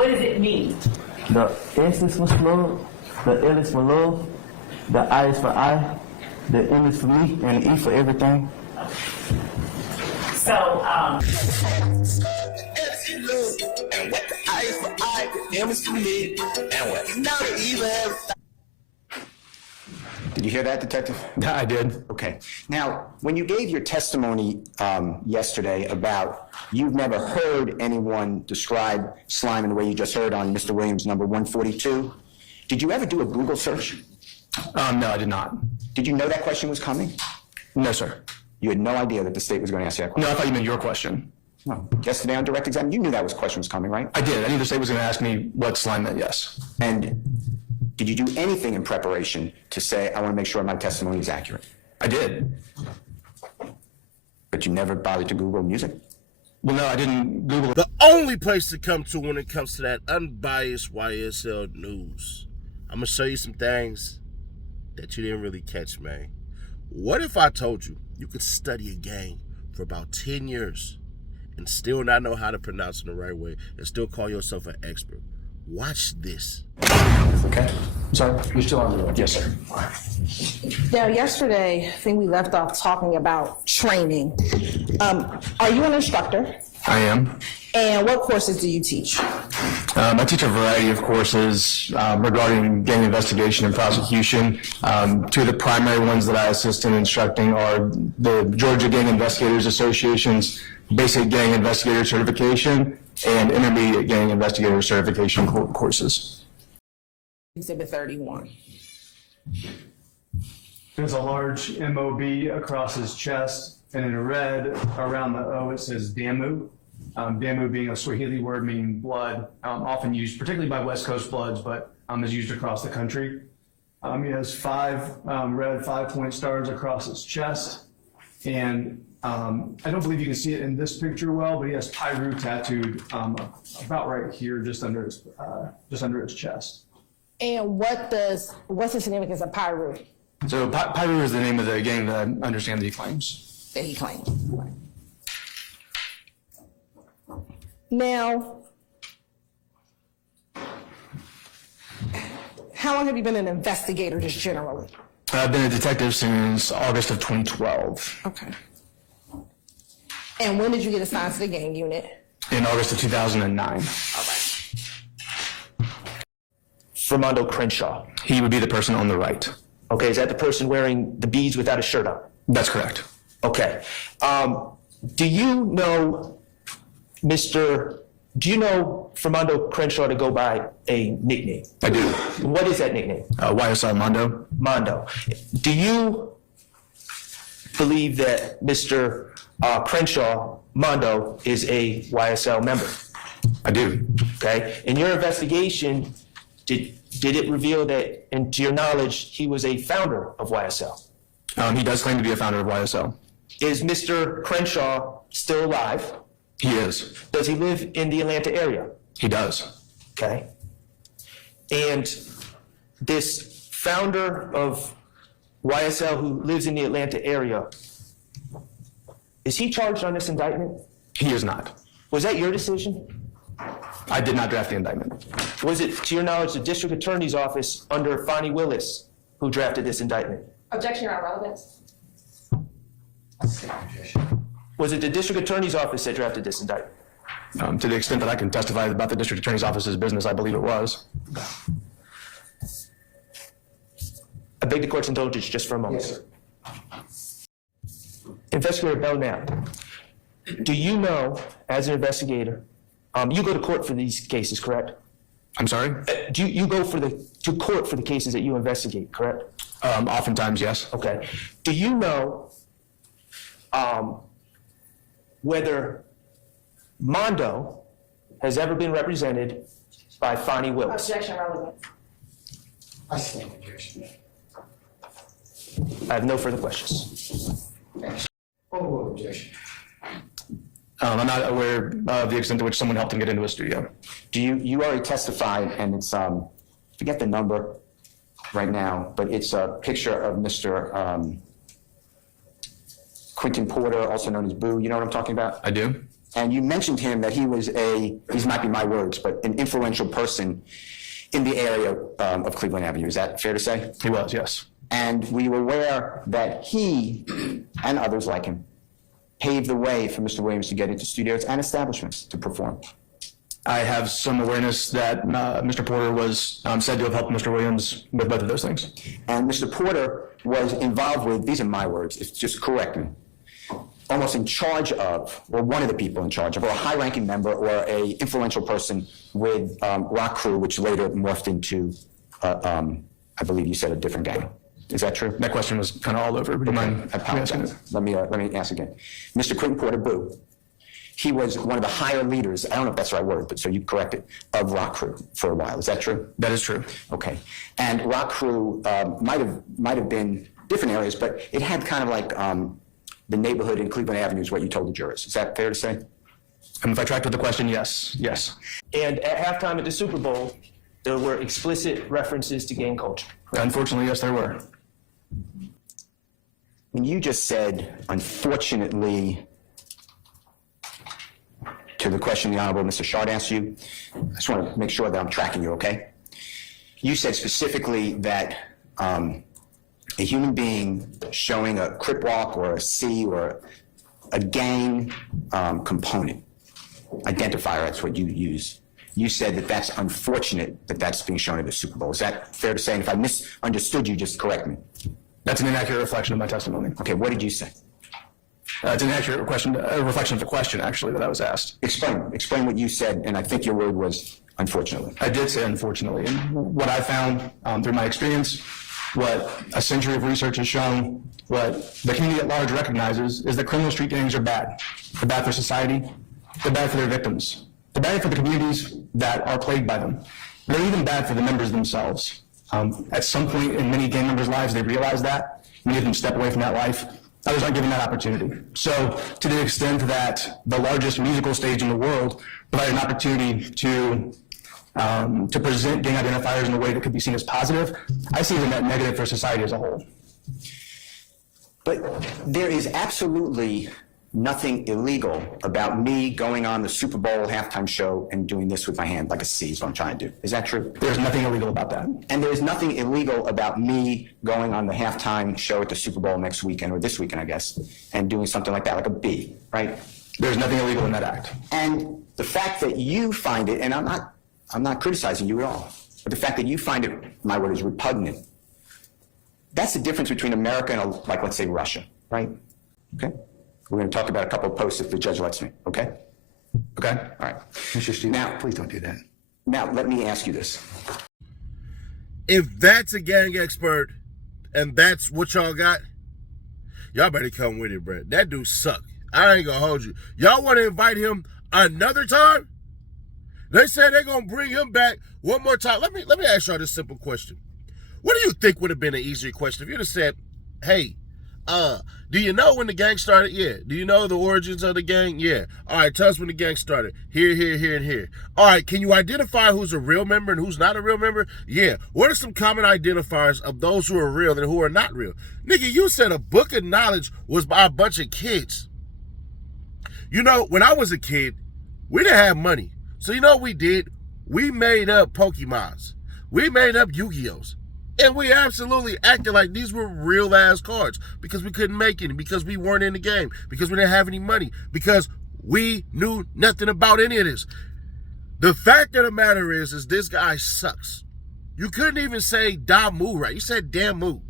What does it mean? The S is for slow, the L is for love, the I is for I, the M is for me, and the E for everything. So, And what the I is for I, the M is for me, and what now the even. Did you hear that, Detective? Yeah, I did. Okay. Now, when you gave your testimony yesterday about you've never heard anyone describe slime in the way you just heard on Mr. Williams' number 142, did you ever do a Google search? No, I did not. Did you know that question was coming? No, sir. You had no idea that the state was going to ask you that question? No, I thought you meant your question. No. Yesterday on direct exam, you knew that question was coming, right? I did. I knew the state was going to ask me what slime meant, yes. And did you do anything in preparation to say, I want to make sure my testimony is accurate? I did. But you never bothered to Google music? Well, no, I didn't Google it. The only place to come to when it comes to that unbiased YSL news. I'm going to show you some things that you didn't really catch, man. What if I told you you could study a game for about 10 years and still not know how to pronounce it the right way and still call yourself an expert? Watch this. Okay. Sorry, you're still on the road. Yes, sir. Now, yesterday, I think we left off talking about training. Are you an instructor? I am. And what courses do you teach? I teach a variety of courses regarding gang investigation and prosecution. Two of the primary ones that I assist in instructing are the Georgia Gang Investigators Association's Basic Gang Investigator Certification and Intermediate Gang Investigator Certification courses. Exhibit 31. There's a large MOB across his chest, and in red around the O it says Damu. Damu being a Swahili word meaning blood, often used particularly by West Coast Bloods, but is used across the country. He has 5 red 5-point stars across his chest, and I don't believe you can see it in this picture well, but he has Pyru tattooed about right here, just under his chest. And what's the significance of Pyru So Pyru is the name of the gang that I understand that he claims. that he claims? Now, how long have you been an investigator just generally? I've been a detective since August of 2012. Okay. And when did you get assigned to the gang unit? In August of 2009. All right. Fernando Crenshaw. He would be the person on the right. Okay, is that the person wearing the beads without a shirt on? That's correct. Okay. Do you know Fernando Crenshaw to go by a nickname? I do. What is that nickname? YSL Mondo. Mondo. Do you believe that Mr. Crenshaw, Mondo, is a YSL member? I do. Okay. In your investigation, did it reveal that, and to your knowledge, he was a founder of YSL? He does claim to be a founder of YSL. Is Mr. Crenshaw still alive? He is. Does he live in the Atlanta area? He does. Okay. And this founder of YSL who lives in the Atlanta area, is he charged on this indictment? He is not. Was that your decision? I did not draft the indictment. Was it, to your knowledge, the district attorney's office under Fonnie Willis who drafted this indictment? Objection, Your Honor, relevance. Was it the district attorney's office that drafted this indictment? To the extent that I can testify about the district attorney's office's business, I believe it was. I beg the court's indulgence just for a moment. Yes, sir. Investigator Belknap, do you know, as an investigator, you go to court for these cases, correct? I'm sorry? Do you go to court for the cases that you investigate, correct? Oftentimes, yes. Okay. Do you know whether Mondo has ever been represented by Fonnie Willis? Objection, relevance. I stand objection. I have no further questions. Objection. I'm not aware of the extent to which someone helped him get into a studio. You already testified, and it's, forget the number right now, but it's a picture of Mr. Quentin Porter, also known as Boo. You know what I'm talking about? I do. and you mentioned him that he was these might be my words, but an influential person in the area of Cleveland Avenue. Is that fair to say? He was, yes. And we were aware that he and others like him paved the way for Mr. Williams to get into studios and establishments to perform. I have some awareness that Mr. Porter was said to have helped Mr. Williams with both of those things. And Mr. Porter was involved with, these are my words, it's just correct me, almost in charge of, or one of the people in charge of, or a high-ranking member, or a influential person with Rock Crew, which later morphed into, I believe you said, a different gang. Is that true? That question was kind of all over. Would you mind I apologize. Let me ask again. Mr. Quentin Porter Boo, he was one of the higher leaders, I don't know if that's the right word, but so you correct it, of Rock Crew for a while. Is that true? That is true. Okay. And Rock Crew might have been different areas, but it had kind of like the neighborhood in Cleveland Avenue is what you told the jurors. Is that fair to say? And if I tracked with the question, yes. And at halftime at the Super Bowl, there were explicit references to gang culture. Unfortunately, yes, there were. When you just said, unfortunately, to the question the Honorable Mr. Shard asked you, I just want to make sure that I'm tracking you, okay? You said specifically that a human being showing a crip walk or a C or a gang component, identifier, that's what you use. You said that that's unfortunate that that's being shown at the Super Bowl. Is that fair to say? And if I misunderstood you, just correct me. That's an inaccurate reflection of my testimony. Okay, what did you say? It's an inaccurate reflection of the question, actually, that I was asked. Explain what you said, and I think your word was unfortunately. I did say unfortunately. And what I found through my experience, what a century of research has shown, what the community at large recognizes, is that criminal street gangs are bad. They're bad for society. They're bad for their victims. They're bad for the communities that are plagued by them. They're even bad for the members themselves. At some point in many gang members' lives, they realize that. Many of them step away from that life. Others aren't given that opportunity. So to the extent that the largest musical stage in the world provided an opportunity to present gang identifiers in a way that could be seen as positive, I see it as a net negative for society as a whole. But there is absolutely nothing illegal about me going on the Super Bowl halftime show and doing this with my hand, like a C is what I'm trying to do. Is that true? There's nothing illegal about that. And there's nothing illegal about me going on the halftime show at the Super Bowl next weekend, or this weekend, I guess, and doing something like that, like a B, right? There's nothing illegal in that act. And the fact that you find it, and I'm not criticizing you at all, but the fact that you find it, my word is repugnant, that's the difference between America and, like, let's say, Russia, right? Okay? We're going to talk about a couple of posts if the judge lets me, okay? Okay? All right. Mr. Stevens, Now, please don't do that. Now, let me ask you this. If that's a gang expert and that's what y'all got, y'all better come with it, bro. That dude suck. I ain't gonna hold you. Y'all want to invite him another time? They said they're gonna bring him back one more time. Let me ask y'all this simple question. What do you think would have been an easier question if you'd have said, hey, do you know when the gang started? Yeah. Do you know the origins of the gang? Yeah. All right, tell us when the gang started. Here, here, here, and here. All right, can you identify who's a real member and who's not a real member? Yeah. What are some common identifiers of those who are real and who are not real? Nigga, you said a book of knowledge was by a bunch of kids. You know, when I was a kid, we didn't have money. So you know what we did? We made up Pokemons. We made up Yu-Gi-Ohs. And we absolutely acted like these were real ass cards because we couldn't make any, because we weren't in the game, because we didn't have any money, because we knew nothing about any of this. The fact of the matter is this guy sucks. You couldn't even say Damu right. You said Damu.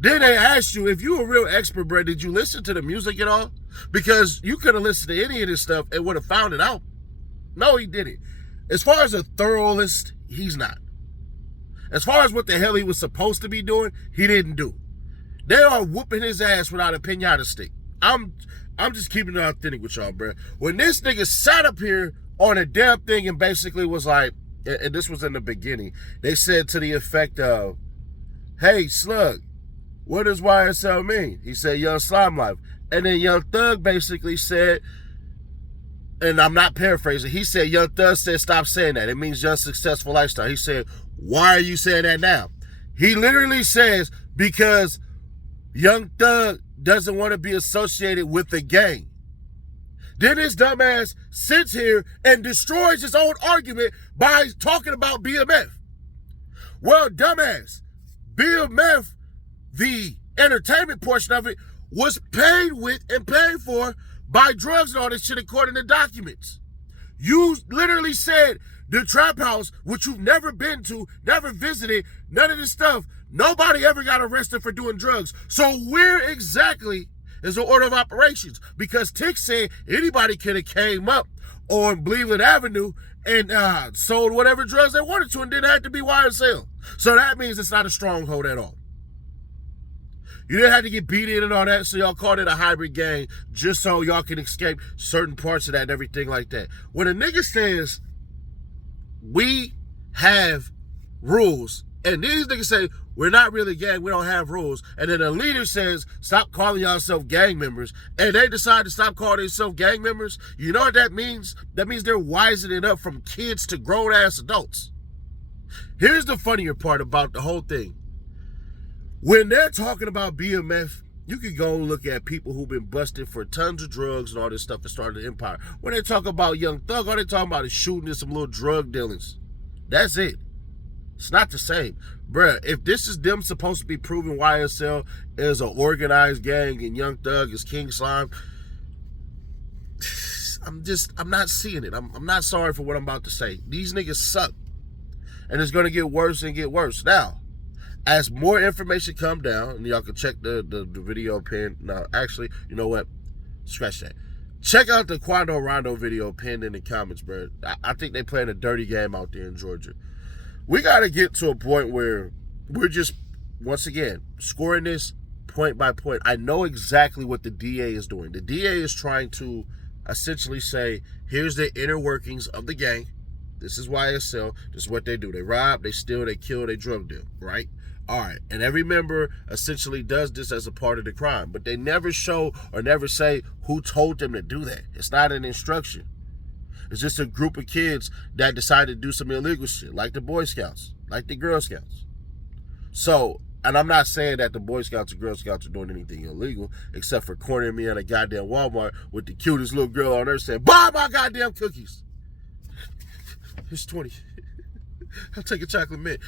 Then they asked you, if you were a real expert, bro, did you listen to the music at all? Because you could have listened to any of this stuff and would have found it out. No, he didn't. As far as a thoroughlist, he's not. As far as what the hell he was supposed to be doing, he didn't do. They are whooping his ass without a pinata stick. I'm just keeping it authentic with y'all, bro. When this nigga sat up here on a damn thing and basically was like, and this was in the beginning, they said to the effect of, hey, Slug, what does YSL mean? He said, Young Slime Life. And then Young Thug basically said, and I'm not paraphrasing, he said, Young Thug said, stop saying that. It means Young Successful Lifestyle. He said, why are you saying that now? He literally says, because Young Thug doesn't want to be associated with the gang. Then his dumbass sits here and destroys his own argument by talking about BMF. Well, dumbass, BMF, the entertainment portion of it, was paid with and paid for by drugs and all this shit according to documents. You literally said the trap house, which you've never been to, never visited, none of this stuff, nobody ever got arrested for doing drugs. So where exactly is the order of operations? Because Tick said anybody could have came up on Cleveland Avenue and sold whatever drugs they wanted to and didn't have to be YSL. So that means it's not a stronghold at all. You didn't have to get beat in and all that, so y'all called it a hybrid gang just so y'all can escape certain parts of that and everything like that. When a nigga says, we have rules, and these niggas say, we're not really a gang, we don't have rules, and then the leader says, stop calling yourself gang members, and they decide to stop calling themselves gang members, you know what that means? That means they're wisening up from kids to grown-ass adults. Here's the funnier part about the whole thing. When they're talking about BMF, you can go look at people who've been busted for tons of drugs and all this stuff and started an empire. When they talk about Young Thug, all they talking about is shooting and some little drug dealings. That's it. It's not the same. Bruh, if this is them supposed to be proving YSL is an organized gang and Young Thug is King Slime, I'm not seeing it. I'm not sorry for what I'm about to say. These niggas suck. And it's going to get worse and get worse. Now, as more information come down, and y'all can check the video pin. Now, actually, you know what? Scratch that. Check out the Quando Rondo video pinned in the comments, bro. I think they playing a dirty game out there in Georgia. We got to get to a point where we're just, once again, scoring this point by point. I know exactly what the DA is doing. The DA is trying to essentially say, here's the inner workings of the gang. This is YSL. This is what they do. They rob, they steal, they kill, they drug deal, right? All right, and every member essentially does this as a part of the crime, but they never show or never say who told them to do that. It's not an instruction. It's just a group of kids that decided to do some illegal shit, like the Boy Scouts, like the Girl Scouts. So, and I'm not saying that the Boy Scouts or Girl Scouts are doing anything illegal, except for cornering me at a goddamn Walmart with the cutest little girl on earth saying, buy my goddamn cookies. Here's 20. I'll take a chocolate mint.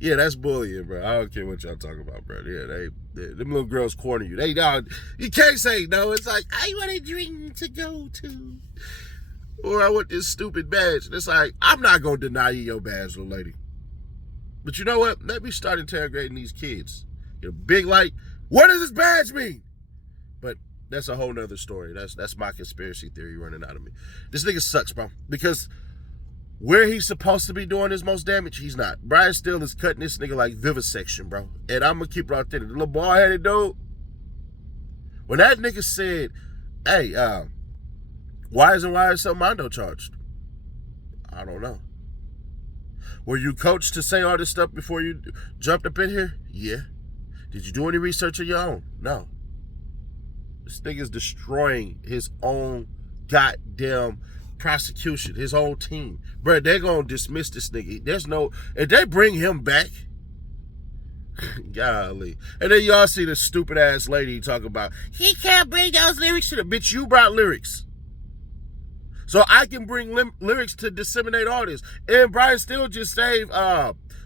Yeah, that's bullying, bro. I don't care what y'all talking about, bro. Yeah, them little girls corner you. You can't say no. It's like, I want a drink to go to. Or I want this stupid badge. And it's like, I'm not going to deny you your badge, little lady. But you know what? Let me start interrogating these kids. Big light. What does this badge mean? But that's a whole nother story. That's my conspiracy theory running out of me. This nigga sucks, bro. Because where he's supposed to be doing his most damage, he's not. Brian Steele is cutting this nigga like vivisection, bro. And I'm going to keep it authentic. The little bald-headed dude, when that nigga said, hey, why isn't YSL Mondo charged? I don't know. Were you coached to say all this stuff before you jumped up in here? Yeah. Did you do any research of your own? No. This nigga's destroying his own goddamn prosecution, his whole team. Bro, they're going to dismiss this nigga. If they bring him back, golly. And then y'all see this stupid ass lady talk about, he can't bring those lyrics to the bitch. You brought lyrics. So I can bring lyrics to disseminate all this. And Brian Steele just saved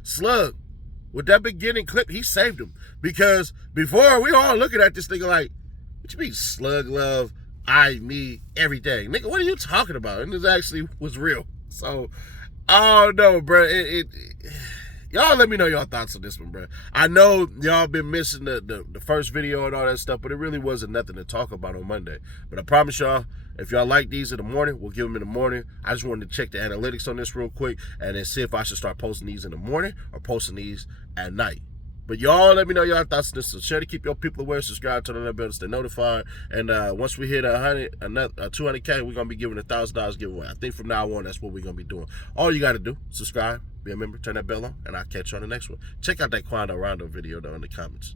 Slug. With that beginning clip, he saved him. Because before, we all looking at this nigga like, what you mean Slug love, I, me, everything? Nigga, what are you talking about? And this actually was real. So, oh no, bro. Y'all let me know your thoughts on this one, bro. I know y'all been missing the first video and all that stuff, but it really wasn't nothing to talk about on Monday. But I promise y'all, if y'all like these in the morning, we'll give them in the morning. I just wanted to check the analytics on this real quick and then see if I should start posting these in the morning or posting these at night. But y'all let me know your thoughts on this. So share to keep your people aware, subscribe, turn on that bell to stay notified. And once we hit 200K, we're going to be giving a $1,000 giveaway. I think from now on, that's what we're going to be doing. All you got to do, subscribe, be a member, turn that bell on, and I'll catch you on the next one. Check out that Quando Rondo video down in the comments.